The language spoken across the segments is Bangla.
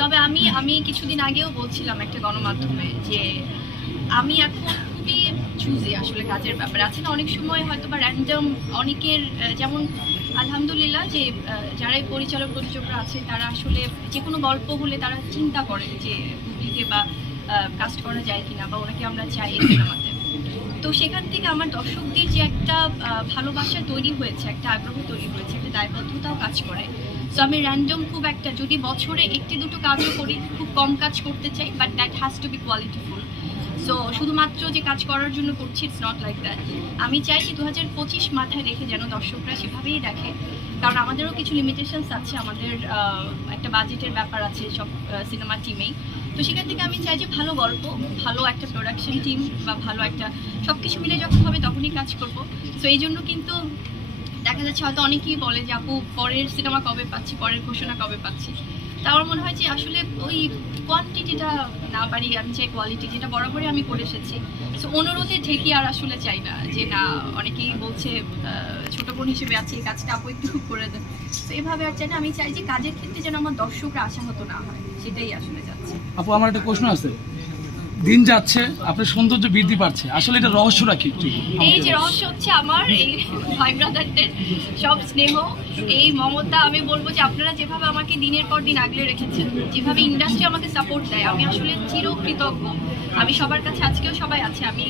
তবে আমি আমি কিছুদিন আগেও বলছিলাম একটা গণমাধ্যমে যে আমি এখন খুবই চুজি আসলে কাজের ব্যাপারে। আছে না অনেক সময় হয়তো বা র্যান্ডম অনেকের যেমন আলহামদুলিল্লাহ যে আহ, যারা এই পরিচালক প্রযোজকরা আছে তারা আসলে যে কোনো গল্প হলে তারা চিন্তা করে যে মুভিকে বা কাস্ট করা যায় কিনা বা ওনাকে আমরা চাই সিনেমাতে। তো সেখান থেকে আমার দর্শকদের যে একটা ভালোবাসা তৈরি হয়েছে একটা আগ্রহ তৈরি হয়েছে একটা দায়বদ্ধতাও কাজ করে। সো আমি র্যান্ডম খুব একটা, যদি বছরে একটি দুটো কাজও করি, খুব কম কাজ করতে চাই but that has to be qualityful so শুধুমাত্র যে কাজ করার জন্য করছি ইটস নট লাইক দ্যাট আমি চাই যে দু হাজার পঁচিশ মাথায় রেখে যেন দর্শকরা সেভাবেই দেখে। কারণ আমাদেরও কিছু লিমিটেশনস আছে, আমাদের একটা বাজেটের ব্যাপার আছে সব সিনেমা টিমেই তো সেখান থেকে আমি চাই যে ভালো গল্প, ভালো একটা প্রোডাকশন টিম বা ভালো একটা সব কিছু মিলে যখন হবে তখনই কাজ করব। সো এই জন্য কিন্তু দেখা যাচ্ছে হয়তো অনেকেই বলে যে, আপু, পরের সিনেমা কবে পাচ্ছি? পরের ঘোষণা কবে পাচ্ছি? তা আমার মনে হয় যে, আসলে ওই কোয়ান্টিটিটা না বাড়িয়ে আমি চাই কোয়ালিটি যেটা বরাবরই আমি করে এসেছি। সো অনুরোধে ঠেকি আর আসলে চাই না যে, না, অনেকেই বলছে ছোট বোন হিসেবে আছে, এই কাজটা আপু একটু করে দেন। তো এভাবে আর চাই না। আমি চাই যে, কাজের ক্ষেত্রে যেন আমার দর্শকরা আশাহত না হয়, সেটাই আসলে যাচ্ছে। আপু, আমার একটা প্রশ্ন আছে। দিন যাচ্ছে, আপনার সৌন্দর্য বৃদ্ধি পাচ্ছে। আসলে এটা রহস্য রাখি এই যে রহস্য হচ্ছে আমার, এই ভাই ব্রাদারদের সব স্নেহ, এই মমতা, আমি বলব যে আপনারা যেভাবে আমাকে দিনের পর দিন আগলে রেখেছেন, যেভাবে ইন্ডাস্ট্রি আমাকে সাপোর্ট দেয়, আমি আসলে চিরকৃতজ্ঞ। আমি সবার কাছে, আজকেও সবাই আছে, আমি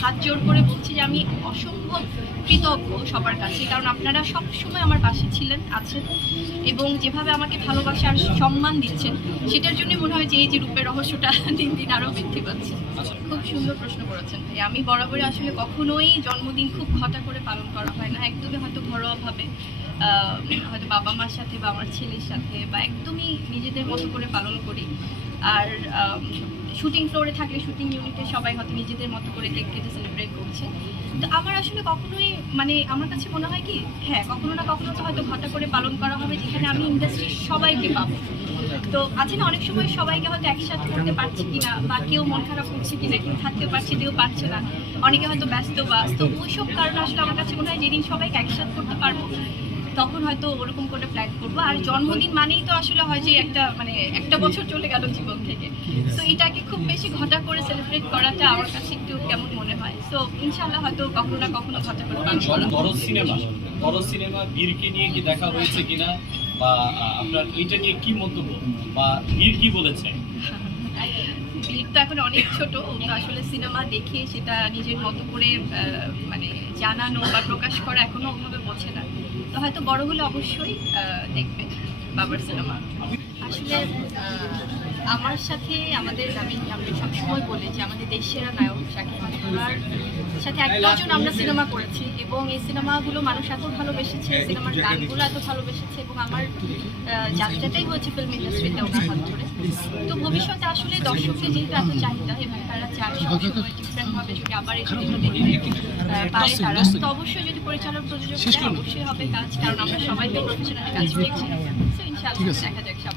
হাত জোর করে বলছি যে আমি অসম্ভব কৃতজ্ঞ সবার কাছে, কারণ আপনারা সব সময় আমার পাশে ছিলেন, আছেন এবং যেভাবে আমাকে ভালোবাসা আর সম্মান দিচ্ছেন, সেটার জন্য মনে হয় যে এই যে রূপের রহস্যটা দিন দিন আরও বৃদ্ধি পাচ্ছে। খুব সুন্দর প্রশ্ন করেছেন ভাই আমি বরাবরই আসলে কখনোই জন্মদিন খুব ঘটা করে পালন করা হয় না। একদমই হয়তো ঘরোয়াভাবে হয়তো বাবা মার সাথে বা আমার ছেলের সাথে বা একদমই নিজেদের মতো করে পালন করি। আর শুটিং ফ্লোরে থাকলে শুটিং ইউনিটে সবাই হয়তো নিজেদের মতো করে কেক কেটে সেলিব্রেট করছে। তো আমার আসলে কখনোই মানে আমার কাছে মনে হয় কি হ্যাঁ কখনো না কখনো তো হয়তো ঘটা করে পালন করা হবে যেখানে আমি ইন্ডাস্ট্রির সবাইকে পাবো। তো আছে না, অনেক সময় সবাইকে হয়তো একসাথে করতে পারছি কিনা বা কেউ মন খারাপ করছে কিনা, কেউ থাকতে পারছে, কেউ পারছে না, অনেকে হয়তো ব্যস্ত বা, তো ওইসব কারণে আসলে আমার কাছে মনে হয় যেদিন সবাইকে একসাথে করতে পারব তখন হয়তো ওরকম করে প্ল্যান করব। আর জন্মদিন মানেই তো আসলে হয় যে একটা মানে একটা বছর চলে গেল জীবন থেকে। তো এটাকে খুব বেশি ঘটা করে সেলিব্রেট করাটা আমার কাছে একটু কেমন মনে হয়? তো ইনশাল্লাহ হয়তো কখনো না কখনো ঘটা করা বড় সিনেমা বড় সিনেমা বীরকে নিয়ে কি দেখা হয়েছে কিনা? বা আপনার এইটা নিয়ে কি মন্তব্য? বা বীর কি বলেছে? বীর তো এখন অনেক ছোট আসলে সিনেমা দেখে সেটা নিজের মতো করে মানে জানানো বা প্রকাশ করা এখনও ওভাবে বোঝে না। তো হয়তো বড় হলে অবশ্যই দেখবে বাবার সিনেমা। আসলে আমার সাথে আমাদের আমি আমি সবসময় বলি যে আমাদের দেশের নায়ক শাকিব খানের সাথে এক ডজন আমরা সিনেমা করেছি এবং এই সিনেমাগুলো মানুষ এত ভালোবেসেছে সিনেমার গানগুলো এত ভালোবেসেছে এবং আমার যাত্রাটাই হয়েছে ফিল্ম ইন্ডাস্ট্রিতে ওনার হাত ধরে। তো ভবিষ্যতে আসলে দর্শকদের যেহেতু এত চাহিদা এবং তারা চায় সবসময় ডিফারেন্ট ভাবে যদি আবার এই ছবিটা দেখতে পারে তারা তো অবশ্যই যদি পরিচালক প্রযোজক। অবশ্যই হবে কাজ কারণ আমরা সবাই তো প্রফেশনাল কাজ পেয়েছি। তো ইনশাআল্লাহ দেখা যাক সব